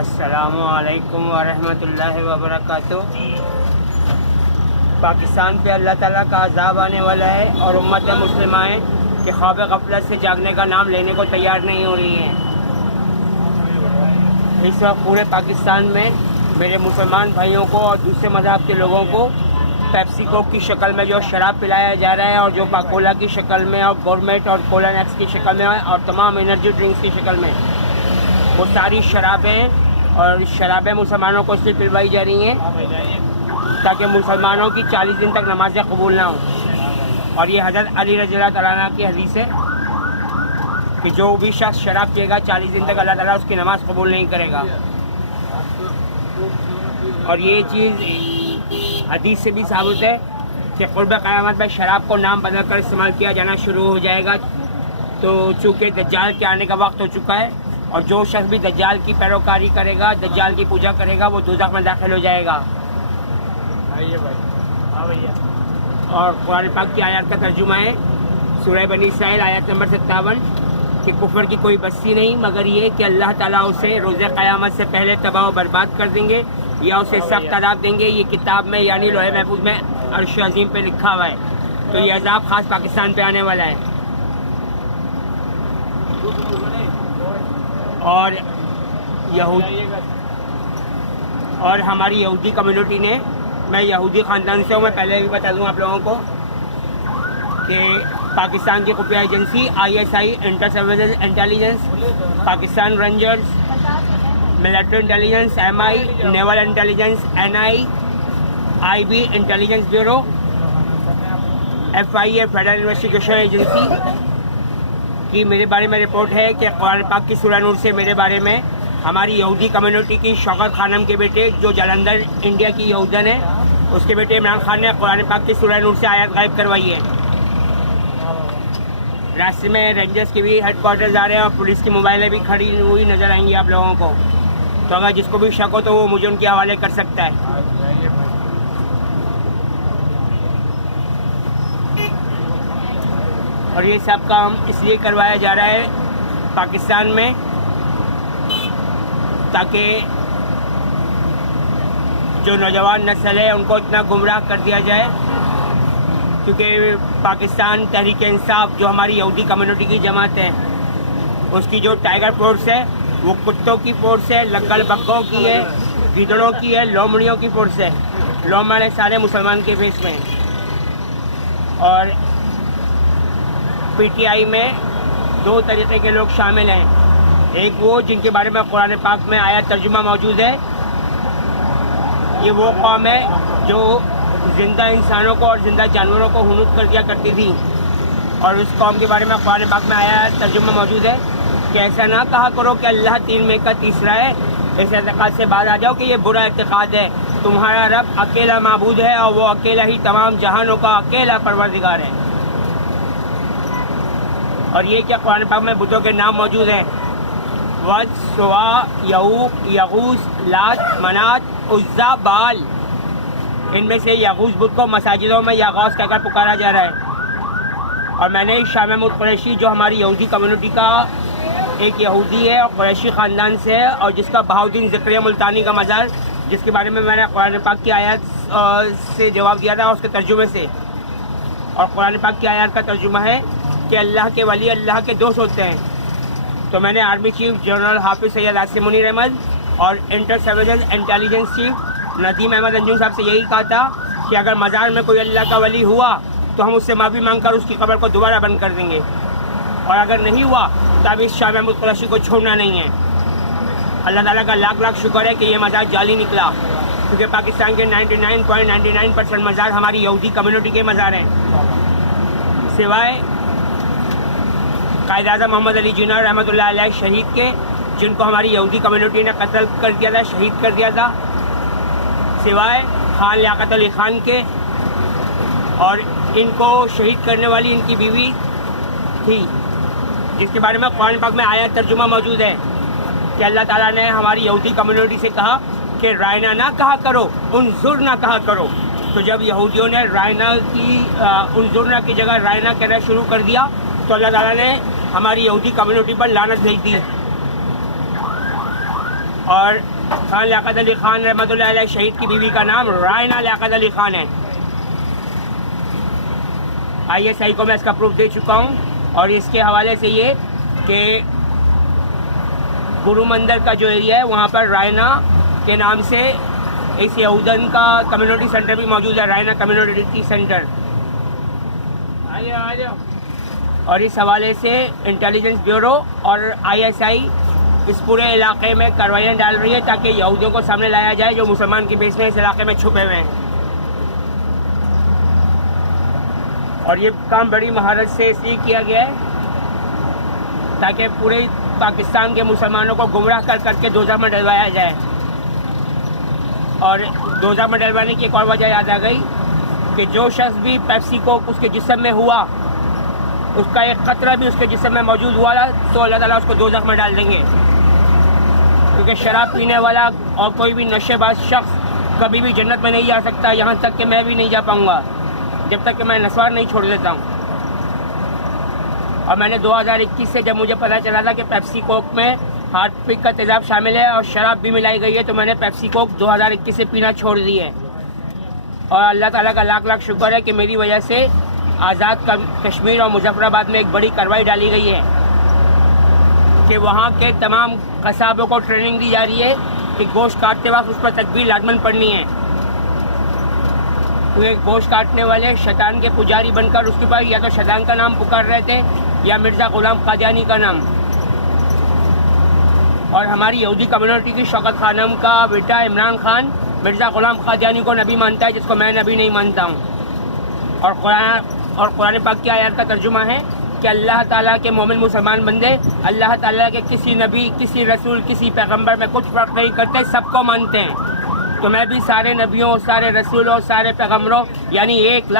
السلام علیکم ورحمۃ اللہ وبرکاتہ۔ پاکستان پہ اللہ تعالیٰ کا عذاب آنے والا ہے اور امت مسلمہ کہ خواب غفلت سے جاگنے کا نام لینے کو تیار نہیں ہو رہی ہیں۔ اس وقت پورے پاکستان میں میرے مسلمان بھائیوں کو اور دوسرے مذہب کے لوگوں کو پیپسی کوک کی شکل میں جو شراب پلایا جا رہا ہے اور جو کولا کی شکل میں اور گورمیٹ اور کولا نیکس کی شکل میں اور تمام انرجی ڈرنکس کی شکل میں، وہ ساری شرابیں مسلمانوں کو اس لیے پلوائی جا رہی ہیں تاکہ مسلمانوں کی 40 دن تک نمازیں قبول نہ ہوں۔ اور یہ حضرت علی رضی اللہ تعالیٰ عنہ کی حدیث ہے کہ جو بھی شخص شراب پیے گا 40 دن تک اللہ تعالیٰ اس کی نماز قبول نہیں کرے گا۔ اور یہ چیز حدیث سے بھی ثابت ہے کہ قرب قیامت میں شراب کو نام بدل کر استعمال کیا جانا شروع ہو جائے گا۔ تو چونکہ دجال کے آنے کا وقت ہو چکا ہے اور جو شخص بھی دجال کی پیروکاری کرے گا، دجال کی پوجا کرے گا، وہ دوزخ میں داخل ہو جائے گا۔ اور قرآن پاک کی آیات کا ترجمہ ہے سورہ بنی اسرائیل آیت نمبر 57 کہ کفر کی کوئی بستی نہیں مگر یہ کہ اللہ تعالیٰ اسے روز قیامت سے پہلے تباہ و برباد کر دیں گے یا اسے سخت عذاب دیں گے۔ یہ کتاب میں یعنی لوح محفوظ میں عرش عظیم پہ لکھا ہوا ہے۔ تو یہ عذاب خاص پاکستان پہ آنے والا ہے۔ اور ہماری یہودی کمیونٹی نے، میں یہودی خاندان سے ہوں، میں پہلے بھی بتا دوں آپ لوگوں کو کہ پاکستان کی خفیہ agency ISI inter services intelligence, Pakistan rangers, military intelligence MI، naval intelligence NI، IB intelligence bureau, FIA federal investigation agency کی میرے بارے میں رپورٹ ہے کہ قرآن پاک کی سورہ نور سے میرے بارے میں ہماری یہودی کمیونٹی کی شوکت خانم کے بیٹے جو جلندھر انڈیا کی یہودن ہے، اس کے بیٹے عمران خان نے قرآن پاک کی سورہ نور سے آیت غائب کروائی ہے۔ راستے میں رینجرز کے بھی ہیڈ کوارٹرز آ رہے ہیں اور پولیس کی موبائلیں بھی کھڑی ہوئی نظر آئیں گی آپ لوگوں کو۔ تو اگر جس کو بھی شک ہو تو وہ مجھے ان کے حوالے کر سکتا ہے۔ اور یہ سب کام اس لیے کروایا جا رہا ہے پاکستان میں تاکہ جو نوجوان نسل ہے ان کو اتنا گمراہ کر دیا جائے، کیونکہ پاکستان تحریک انصاف جو ہماری یہودی کمیونٹی کی جماعت ہے، اس کی جو ٹائیگر فورس ہے وہ کتوں کی فورس ہے، لنگڑ بگوں کی ہے، گیدڑوں کی ہے، لومڑیوں کی فورس ہے۔ لومڑے سارے مسلمان کے فیس میں ہیں۔ اور PTI میں 2 طریقے کے لوگ شامل ہیں، ایک وہ جن کے بارے میں قرآن پاک میں آیت ترجمہ موجود ہے، یہ وہ قوم ہے جو زندہ انسانوں کو اور زندہ جانوروں کو حنوط کر دیا کرتی تھی، اور اس قوم کے بارے میں قرآن پاک میں آیت ترجمہ موجود ہے کہ ایسا نہ کہا کرو کہ اللہ 3 میں کا تیسرا ہے، اس اعتقاد سے باز آ جاؤ کہ یہ برا اعتقاد ہے۔ تمہارا رب اکیلا معبود ہے اور وہ اکیلا ہی تمام جہانوں کا اکیلا پروردگار ہے۔ اور یہ کہ قرآن پاک میں بتوں کے نام موجود ہیں، ود، سوا، یعوق، یغوث، لات، منات، عزا، بال۔ ان میں سے یغوث بت کو مساجدوں میں یا غوث کہہ کر پکارا جا رہا ہے۔ اور میں نے شاہ محمود قریشی جو ہماری یہودی کمیونٹی کا ایک یہودی ہے اور قریشی خاندان سے ہے اور جس کا بہاؤدین ذکریہ ملتانی کا مزار، جس کے بارے میں نے قرآن پاک کی آیات سے جواب دیا تھا اس کے ترجمے سے، اور قرآن پاک کی آیات کا ترجمہ ہے کہ اللہ کے ولی اللہ کے دوست ہوتے ہیں۔ تو میں نے آرمی چیف جنرل حافظ سید عاصم منیر احمد اور inter services intelligence chief Nadeem Ahmed Anjum صاحب سے یہی کہا تھا کہ اگر مزار میں کوئی اللہ کا ولی ہوا تو ہم اس سے معافی مانگ کر اس کی قبر کو دوبارہ بند کر دیں گے، اور اگر نہیں ہوا تو اب اس شاہ محمود قریشی کو چھوڑنا نہیں ہے۔ اللہ تعالیٰ کا لاکھ لاکھ شکر ہے کہ یہ مزار جعلی نکلا، کیونکہ پاکستان کے 99.99% مزار ہماری یہودی کمیونٹی کے مزار ہیں، سوائے قائد اعظم محمد علی جناح رحمۃ اللہ علیہ شہید کے، جن کو ہماری یہودی کمیونٹی نے قتل کر دیا تھا، شہید کر دیا تھا، سوائے خان لیاقت علی خان کے، اور ان کو شہید کرنے والی ان کی بیوی تھی جس کے بارے میں قرآن پاک میں آیت ترجمہ موجود ہے کہ اللہ تعالیٰ نے ہماری یہودی کمیونٹی سے کہا کہ رائنا نہ کہا کرو، انظر نہ کہا کرو۔ تو جب یہودیوں نے رائنا کی انظرنا کی جگہ رائنا کہنا شروع کر دیا تو اللہ تعالیٰ نے ہماری یہودی کمیونٹی پر لعنت بھیج دی۔ اور خان لیاقت علی خان رحمۃ اللہ علیہ شہید کی بیوی کا نام رائنا لیاقت علی خان ہے. ISI کو میں اس کا پروف دے چکا ہوں. اور اس کے حوالے سے یہ کہ گرو مندر کا جو ایریا ہے وہاں پر رائنا کے نام سے اس یہودن کا کمیونٹی سینٹر بھی موجود ہے, رائنا کمیونٹی سینٹر. اور اس حوالے سے انٹیلیجنس بیورو اور ISI اس پورے علاقے میں کاروائیاں ڈال رہی ہے تاکہ یہودیوں کو سامنے لایا جائے جو مسلمان کی بیس میں اس علاقے میں چھپے ہوئے ہیں. اور یہ کام بڑی مہارت سے اس لیے کیا گیا ہے تاکہ پورے پاکستان کے مسلمانوں کو گمراہ کر کے دوزخ میں ڈلوایا جائے. اور دوزخ میں ڈلوانے کی ایک اور وجہ یاد آ گئی کہ جو شخص بھی پیپسی کو اس کے جسم میں ہوا, اس کا ایک قطرہ بھی اس کے جسم میں موجود ہوا تو اللہ تعالیٰ اس کو دوزخ میں ڈال دیں گے. کیونکہ شراب پینے والا اور کوئی بھی نشے باز شخص کبھی بھی جنت میں نہیں جا سکتا, یہاں تک کہ میں بھی نہیں جا پاؤں گا جب تک کہ میں نسوار نہیں چھوڑ دیتا ہوں. اور میں نے 2021 سے جب مجھے پتہ چلا تھا کہ پیپسی کوک میں ہارٹ پک کا تیزاب شامل ہے اور شراب بھی ملائی گئی ہے تو میں نے پیپسی کوک 2021 سے پینا چھوڑ دی ہے. اور اللہ تعالیٰ کا لاکھ لاکھ شکر ہے کہ میری وجہ سے آزاد کشمیر اور مظفر آباد میں ایک بڑی کارروائی ڈالی گئی ہے کہ وہاں کے تمام قصابوں کو ٹریننگ دی جا رہی ہے کہ گوشت کاٹتے وقت اس پر تکبیر لازماً پڑھنی ہے. کیونکہ گوشت کاٹنے والے شیطان کے پجاری بن کر اس کے پاس یا تو شیطان کا نام پکار رہے تھے یا مرزا غلام قادیانی کا نام. اور ہماری یہودی کمیونٹی کی شوکت خانم کا بیٹا عمران خان مرزا غلام قادیانی کو نبی مانتا ہے جس کو میں نبی نہیں مانتا ہوں. اور قرآن پاک کی آیات کا ترجمہ ہے کہ اللہ تعالیٰ کے مومن مسلمان بندے اللہ تعالیٰ کے کسی نبی, کسی رسول, کسی پیغمبر میں کچھ فرق نہیں کرتے, سب کو مانتے ہیں. تو میں بھی سارے نبیوں, سارے رسولوں, سارے پیغمبروں یعنی 1,00,000